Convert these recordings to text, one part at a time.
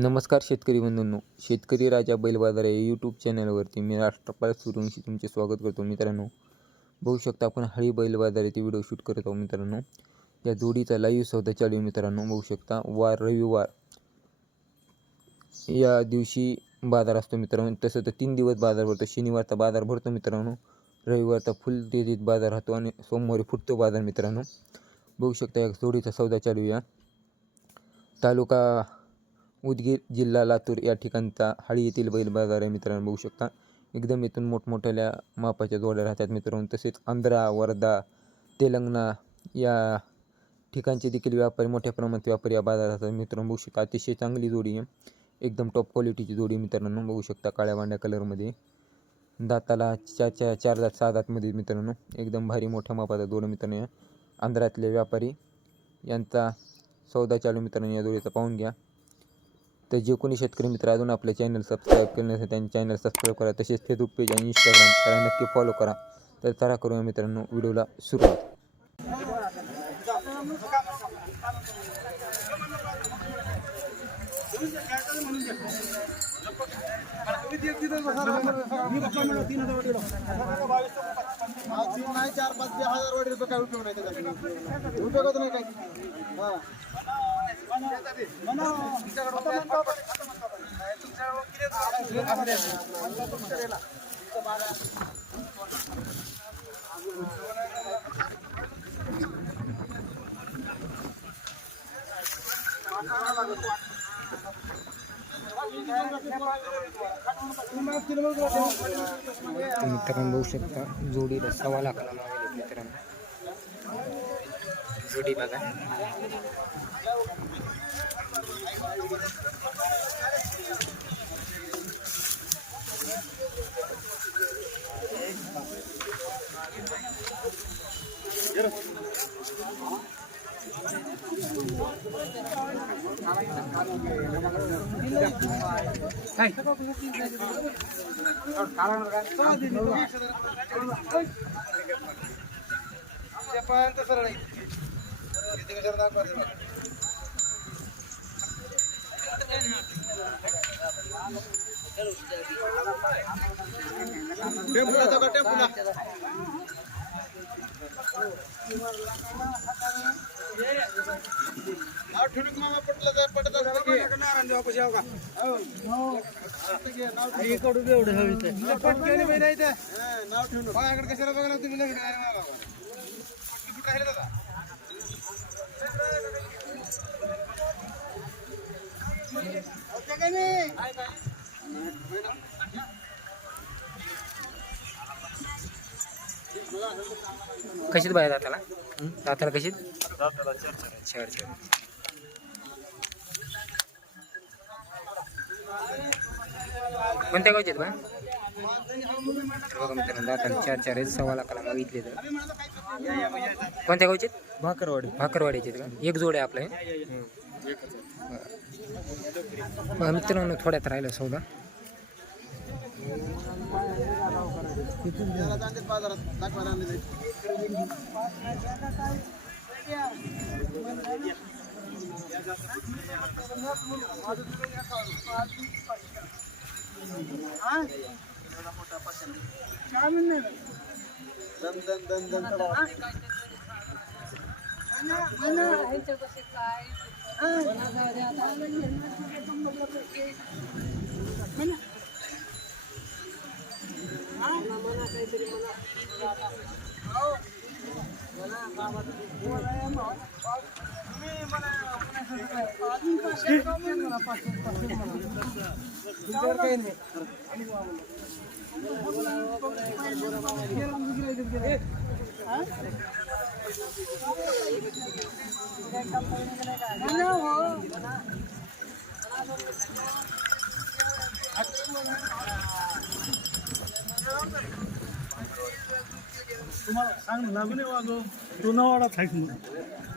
नमस्कार शेतकरी बंधूंनो. शेतकरी राजा बैल बाजार या यूट्यूब चॅनलवरती मी राष्ट्रपाल सूर्यवंशी तुमचे स्वागत करतो मित्रांनो. बघू शकता आपण हळी बैल बाजार येथे व्हिडिओ शूट करत आहोत मित्रांनो. या जोडीचा लाईव्ह सौदा चालू आहे मित्रांनो. बघू शकता वार रविवार. या दिवशी बाजार असतो मित्रांनो. तसं तर तीन दिवस बाजार भरतो. शनिवारचा बाजार भरतो मित्रांनो. रविवारचा फुल तेजीत बाजार राहतो आणि सोमवारी फुटतो बाजार मित्रांनो. बघू शकता या जोडीचा सौदा चालू या तालुका उदगीर जिल्हा लातूर या ठिकाणचा हाळी येथील बैल बाजार आहे. मित्रांनो बघू शकता. एकदम इथून मोठमोठ्या मापाच्या जोड्या राहतात मित्रांनो. तसेच आंध्रा वर्धा तेलंगणा या ठिकाणचे देखील व्यापारी मोठ्या प्रमाणात व्यापारी या बाजारात राहतात. मित्रांनो बघू शकता. अतिशय चांगली जोडी आहे. एकदम टॉप क्वालिटीची जोडी मित्रांनो. बघू शकता काळ्या वांड्या कलरमध्ये दाताला चार चार चार दात सहा दातमध्ये मित्रांनो. एकदम भारी मोठ्या मापाचा जोड मित्रांनो. आंध्रातले व्यापारी यांचा सौदा चालू मित्रांनो. या जोडीचा पाहून घ्या. तर जे कोणी शेतकरी मित्र अजून आपलं चॅनल सबस्क्राईब केलं नसेल त्यांनी चॅनल सबस्क्राईब करा. तसेच फेसबुक पेज आणि इंस्टाग्राम त्याला नक्की फॉलो करा. तर चला करूया मित्रांनो व्हिडिओला सुरुवात. म्हणून नाही चार पाच ते हजार वडील रुपये काय उपयोग नाही त्याचा उपयोग होत नाही काही हा तर मित्रांनो बघू शकता जोडीला सवा लाखाला मागेल मित्रांनो. जोडी बघा. Tempulah, tempulah. ठेवून पटलं तर पटत. हो. पटकेने बाई नाही ते. नाव ठेवून. माझ्याकडे कशाला बघा ना तुम्ही लग्न दादा? कशीत बाहेर दाताला दाताला कशीत चार चार कोणत्या गावचे आहेत बा? बघा मित्रांनो दाताला चार चार सव्वा लाखाला मागितले तर. कोणत्या गावचे आहेत? भाकरवाडी. भाकरवाडीचे आहेत का? एक जोड आहे आपलं हे? मित्रांनो थोड्यात राहिलं सौदा. बाजारात दाखवायला आणलेले. दन दन दन दन चढा. तुमच्याकडे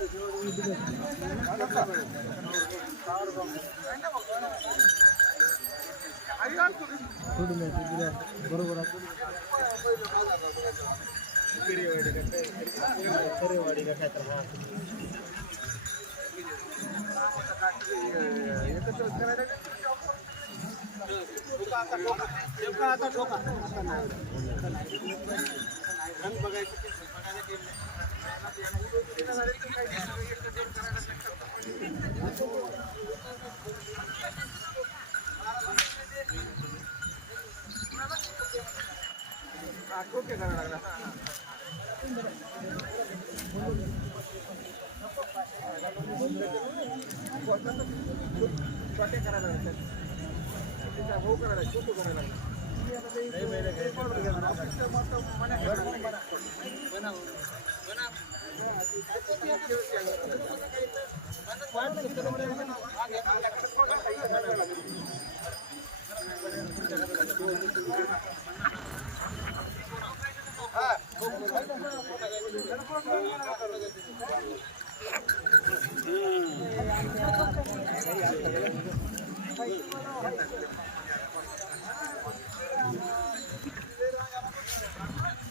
नाही. तुम्हाला सांग ना मी वाजव जुनावाडा थाईस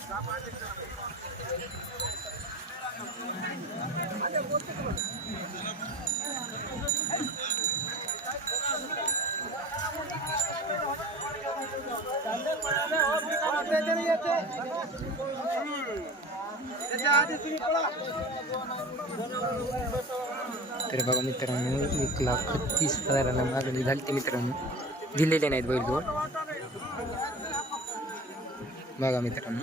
ಸಾಮಾಜಿಕ तर बघा मित्रांनो एक लाख तीस हजाराला मागणी झाली ते मित्रांनो दिलेले नाहीत बैलजोड बघा मित्रांनो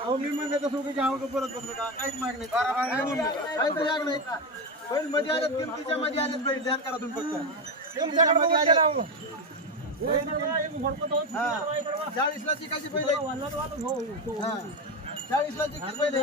अहो मी म्हणलं घ्यावं का परत बसलो का? काहीच माग नाही. काही तर याग नाही. बैलमध्ये आल्यात किमतीच्या मध्ये आल्यात बैल ध्यान करा तुम्ही फक्त. किमतीच्या मध्ये आल्यात. चाळीसला चिकायची पहिले चाळीसला चिकायची पहिले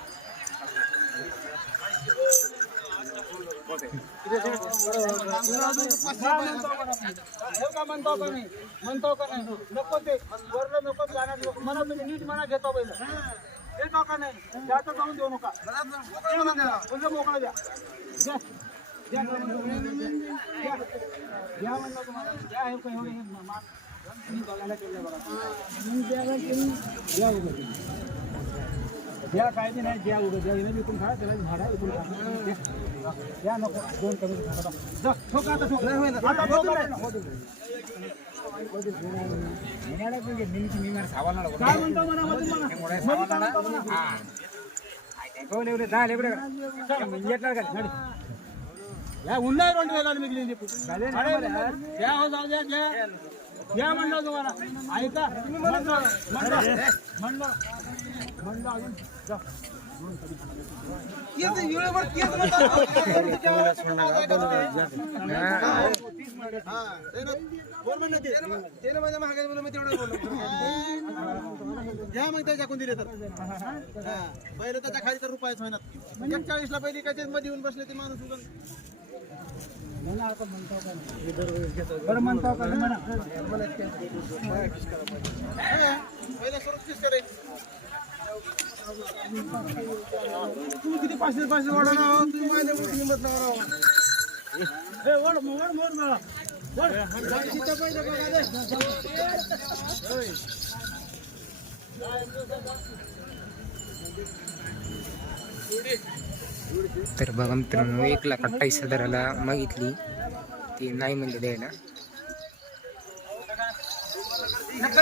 का म्हणतो का नाही म्हणतो का नाही नको ते वरलं नको जाणार म्हणा तुम्ही नीट म्हणा घेतो पहिलं देतो का नाही त्याचं जाऊन देऊ नका म्हणजे मोकळा द्या द्या. म्हणलं तुम्हाला. द्या हे काही एवढे बघायला केलं बघा. तुम्ही द्यायला तुम्ही द्या उभं तुम्ही. द्या काय ते नाही द्या उभं द्या हिनं विकून खा त्याला भाडा विकून खा द्या. द्या नको दोन कमी ठोका जा ठोक आता ठोक आता ठोक काय म्हणतो म्हणा मधून म्हणा मधून काय म्हणतो म्हणा या हो. घ्या मग त्याच्याकडून दिले तर पहिले त्याच्याखाली तर रुपयाच होईना एकचाळीस ला पहिली काय मध्ये येऊन बसले ते माणूस उगाच. हा, पहिला पाचशे पाचशे वाढा ना हो, तुम्ही माझ्या मोठी किंमत लावा राव. बघा रे. होय. तर बघा मित्रांनो एक लाख अठ्ठावीस हजाराला मागितली ती नाही म्हणले द्यायला नका